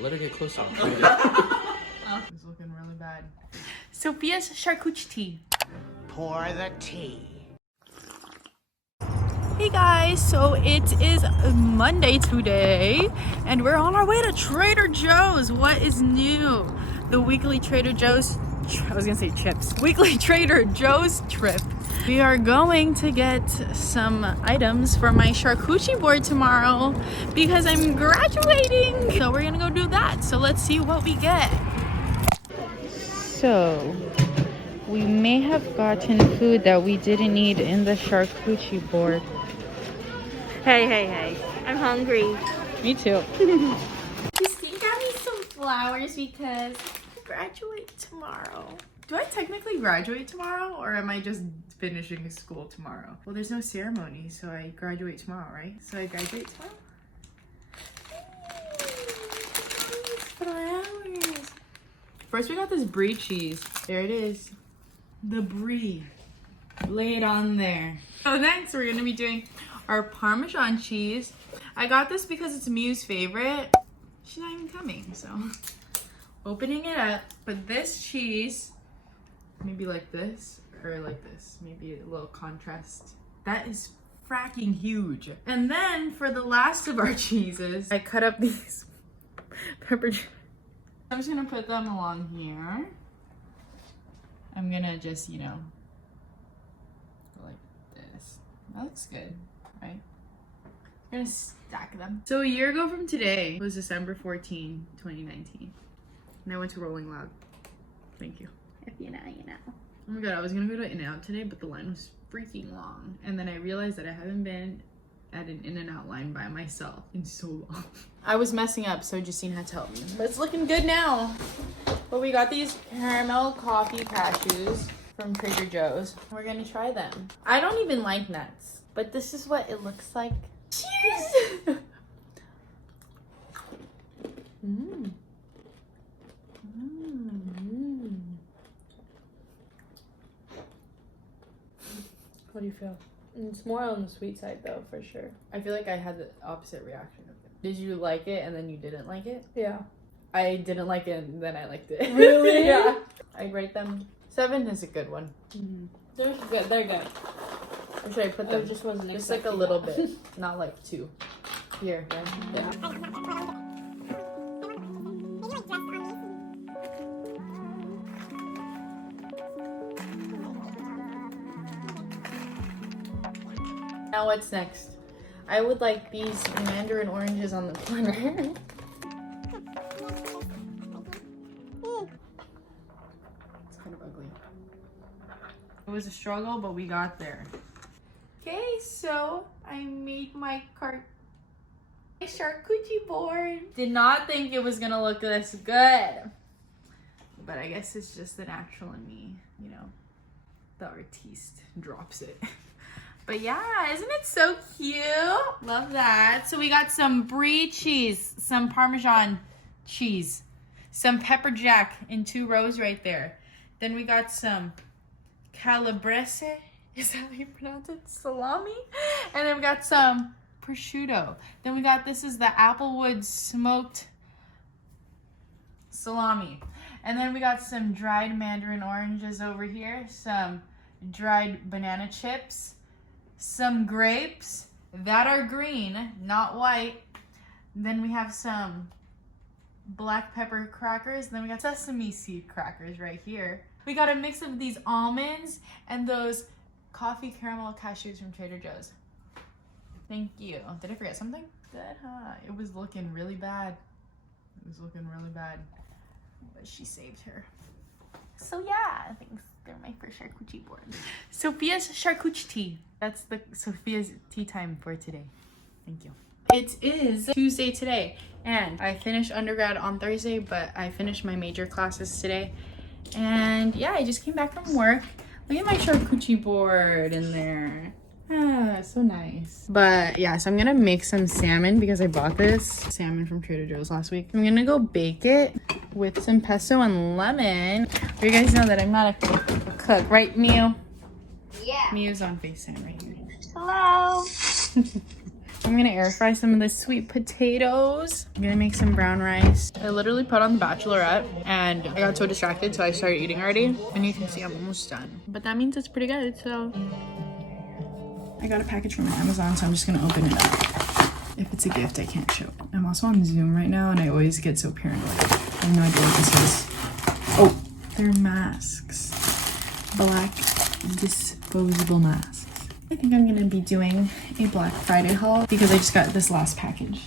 Let her get closer. It's looking really bad. Sophia's charcuterie. Pour the tea. Hey guys, so it is Monday today, and we're on our way to Trader Joe's. What is new? The weekly Trader Joe's, I was gonna say chips, weekly Trader Joe's trip. We are going to get some items for my charcuterie board tomorrow because I'm graduating. So we're gonna go do that. So let's see what we get. So we may have gotten food that we didn't need in the charcuterie board. Hey. I'm hungry. Me too. Christine got me some flowers because I graduate tomorrow. Do I technically graduate tomorrow, or am I just finishing school tomorrow? Well, there's no ceremony, so I graduate tomorrow, right? So I graduate tomorrow? Flowers. First we got this brie cheese. There it is. The brie. Lay it on there. So next we're gonna be doing our Parmesan cheese. I got this because it's Miu's favorite. She's not even coming, so opening it up. But this cheese, maybe like this or like this, maybe a little contrast. That is fracking huge. And then for the last of our cheeses, I cut up these pepper jack. I'm just gonna put them along here. I'm gonna just, you know, go like this. That looks good, right? I'm gonna stack them. So a year ago from today was December 14, 2019. And I went to Rolling Loud. Thank you. If you know, you know. Oh my god, I was gonna go to In-N-Out today, but the line was freaking long. And then I realized that I haven't been at an In-N-Out line by myself in so long. I was messing up, so Justine had to help me. But it's looking good now. But we got these caramel coffee cashews from Trader Joe's. We're gonna try them. I don't even like nuts, but this is what it looks like. Cheers! Mmm. What do you feel? It's more on the sweet side though, for sure. I feel like I had the opposite reaction of it. Did you like it and then you didn't like it? Yeah. I didn't like it and then I liked it. Really? Yeah. I'd rate them 7 is a good one. Mm-hmm. They're good. They're good. Or should I put them? I just wasn't just like a little bit, not like 2. Here, yeah. Now what's next? I would like these mandarin oranges on the corner. It's kind of ugly. It was a struggle, but we got there. Okay, so I made my charcuterie board. Did not think it was gonna look this good. But I guess it's just the natural in me, you know. The artiste drops it. But yeah, isn't it so cute? Love that. So we got some brie cheese, some Parmesan cheese, some pepper jack in 2 rows right there. Then we got some calabrese. Is that how you pronounce it? Salami. And then we got some prosciutto. Then we got, this is the Applewood smoked salami. And then we got some dried mandarin oranges over here, some dried banana chips, some grapes that are green, not white. Then we have some black pepper crackers. Then we got sesame seed crackers right here. We got a mix of these almonds and those coffee caramel cashews from Trader Joe's. Thank you. Did I forget something? Good, huh? It was looking really bad. It was looking really bad. But she saved her. So yeah, thanks. They're my first charcuterie board. Sophia's charcuterie. That's the Sophia's tea time for today. Thank you. It is Tuesday today, and I finished undergrad on Thursday, but I finished my major classes today. And yeah, I just came back from work. Look at my charcuterie board in there. Ah, so nice. But yeah, so I'm gonna make some salmon because I bought this salmon from Trader Joe's last week. I'm gonna go bake it with some pesto and lemon. You guys know that I'm not a cook, right, Miu? Yeah. Miu's on FaceTime right here. Hello. I'm gonna air fry some of the sweet potatoes. I'm gonna make some brown rice. I literally put on The Bachelorette and I got so distracted, so I started eating already. And you can see I'm almost done. But that means it's pretty good, so. I got a package from Amazon, so I'm just gonna open it up. If it's a gift, I can't show it. I'm also on Zoom right now, and I always get so paranoid. I have no idea what this is. Oh, they're masks. Black disposable masks. I think I'm gonna be doing a Black Friday haul because I just got this last package.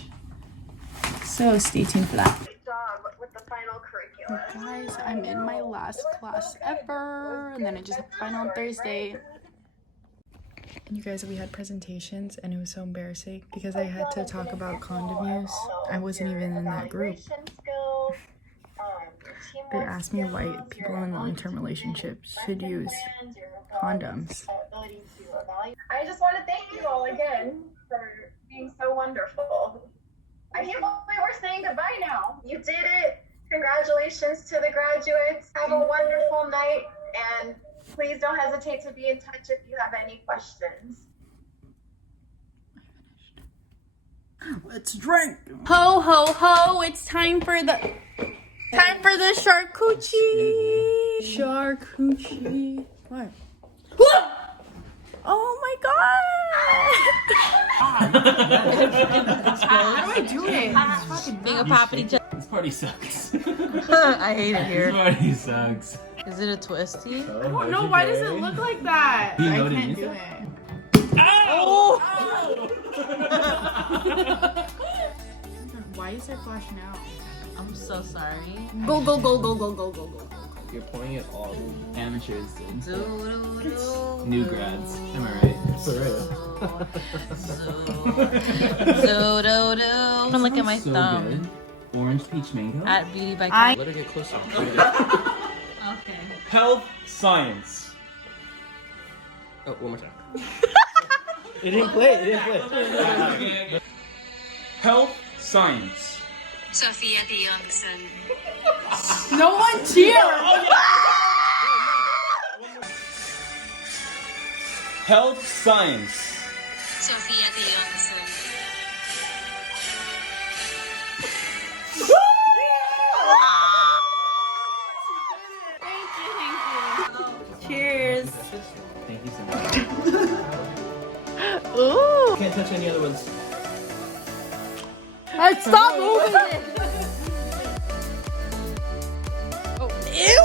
So stay tuned for that. Great job with the final curriculum. Guys, I'm in my last class ever, and then I just have final on Thursday. And you guys, we had presentations and it was so embarrassing because I had to talk about condom use. I wasn't even in that group. They asked me why people in long-term relationships should use condoms. I just want to thank you all again for being so wonderful. I can't believe we're saying goodbye now. You did it. Congratulations to the graduates. Have a wonderful night, and please don't hesitate to be in touch if you have any questions. Let's drink. Ho ho ho! It's time for the charcuterie. Charcuterie. What? Oh my god! How do I do it? Being a poppity. This party sucks. I hate it here. This party sucks. Is it a twisty? I don't know. Why does it look like that? Do you I know what it can't is? do it. Ow! Why is it flashing out? I'm so sorry. Go go go go go go go go. You're pouring it all. Amateurs, dude. Do, New grads. Am I right? For real. I'm gonna look at my So thumb. good. Orange peach mango. At Beauty by I- Let her get closer. Okay. Health science. Oh, one more time. It didn't play. It didn't play. Health science. Sophia the Youngson. No one cheer. Health science. Sophia the Youngson. Cheers. Thank you so much. Ooh. Can't touch any other ones. Stop moving it. Oh. Ew.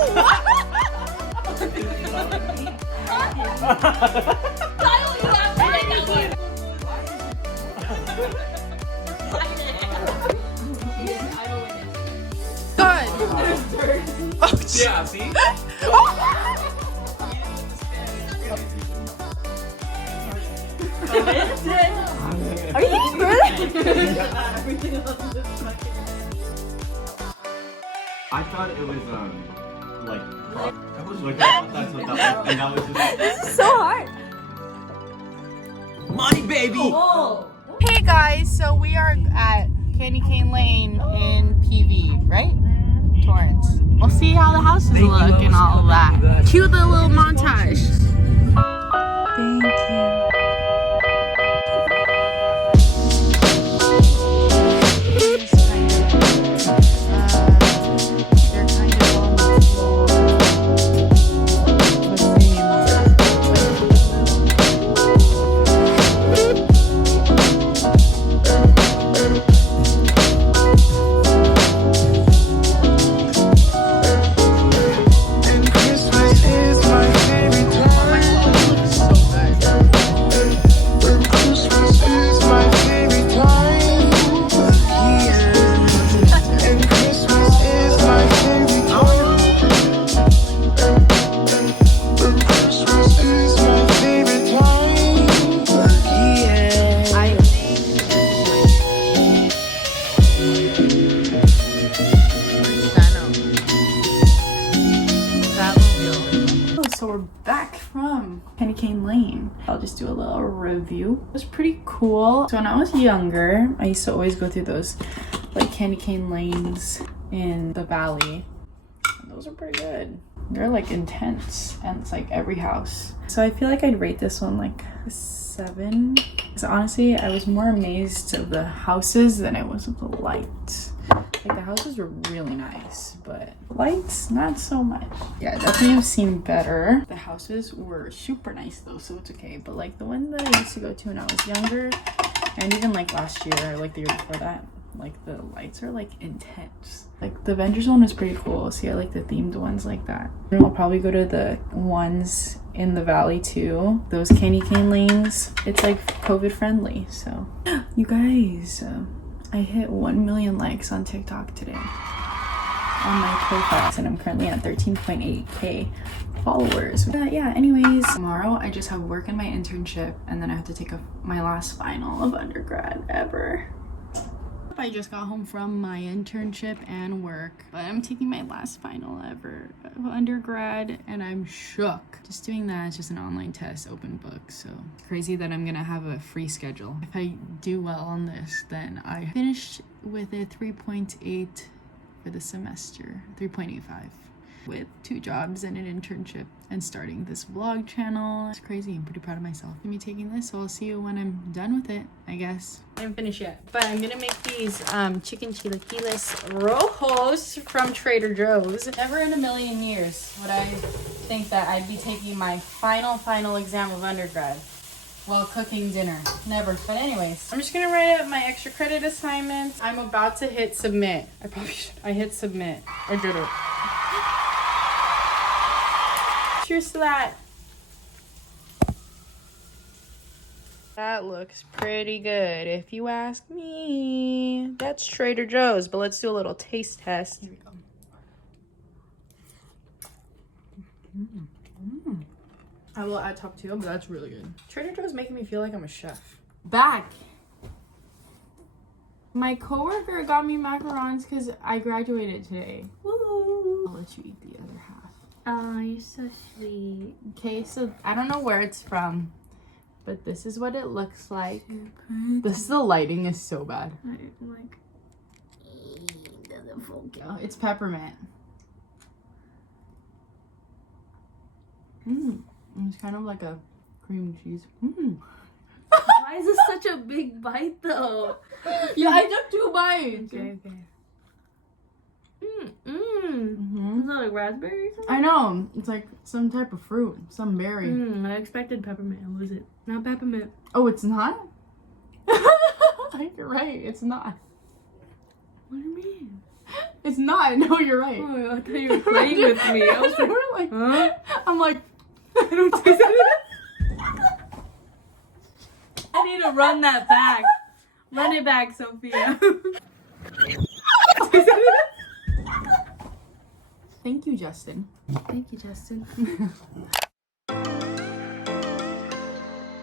Good. Oh, Yeah, see? Are you really? I thought it was like I was looking at that's what that was, and that was just This is so hard. Money, baby. Hey guys, so we are at Candy Cane Lane in PV, right? Torrance. We'll see how the houses look and all of that. Cue the little montage. Thank you. So we're back from Candy Cane Lane. I'll just do a little review. It was pretty cool. So when I was younger, I used to always go through those like candy cane lanes in the valley. And those are pretty good. They're like intense and it's like every house. So I feel like I'd rate this one like a 7. So honestly, I was more amazed of the houses than I was of the lights. Like the houses were really nice, but lights, not so much. Yeah, definitely have seen better. The houses were super nice though, so it's okay. But like the one that I used to go to when I was younger, and even like last year or like the year before that, like the lights are like intense. Like the Avengers one was pretty cool. So yeah, like the themed ones like that. And I'll probably go to the ones in the valley too. Those candy cane lanes. It's like COVID friendly. So you guys, I hit 1 million likes on TikTok today on my profile, and I'm currently at 13.8k followers. But yeah, anyways, tomorrow I just have work in my internship, and then I have to take my last final of undergrad ever. I just got home from my internship and work, but I'm taking my last final ever of undergrad, and I'm shook. Just doing that, it's just an online test, open book, so it's crazy that I'm gonna have a free schedule. If I do well on this, then I finished with a 3.8 for the semester, 3.85. With 2 jobs and an internship and starting this vlog channel. It's crazy. I'm pretty proud of myself for me taking this, so I'll see you when I'm done with it, I guess. I didn't finish yet, but I'm gonna make these chicken chilaquiles rojos from Trader Joe's. Never in a million years would I think that I'd be taking my final exam of undergrad while cooking dinner. Never. But anyways, I'm just gonna write up my extra credit assignment. I'm about to hit submit. I probably should. I hit submit. I did it. Cheers to that. That looks pretty good if you ask me. That's Trader Joe's, but let's do a little taste test. Here we go. I will add top 2, but that's really good. Trader Joe's making me feel like I'm a chef. Back. My coworker got me macarons because I graduated today. Woo! I'll let you eat the other half. Oh, you're so sweet. Okay, so I don't know where it's from, but this is what it looks like. The lighting is so bad. Doesn't focus. Oh, it's peppermint. It's kind of like a cream cheese. Why is this such a big bite though? Yeah, I took 2 bites. Okay. Is that like raspberry or something? I know. It's like some type of fruit, some berry. I expected peppermint. What is it? Not peppermint. Oh, it's not? You're right. It's not. What do you mean? It's not. No, you're right. Oh, I thought you were playing with me. I was like, huh? I'm like, I don't taste it. I need to run that back. Run it back, Sophia. Thank you, Justin. Thank you, Justin.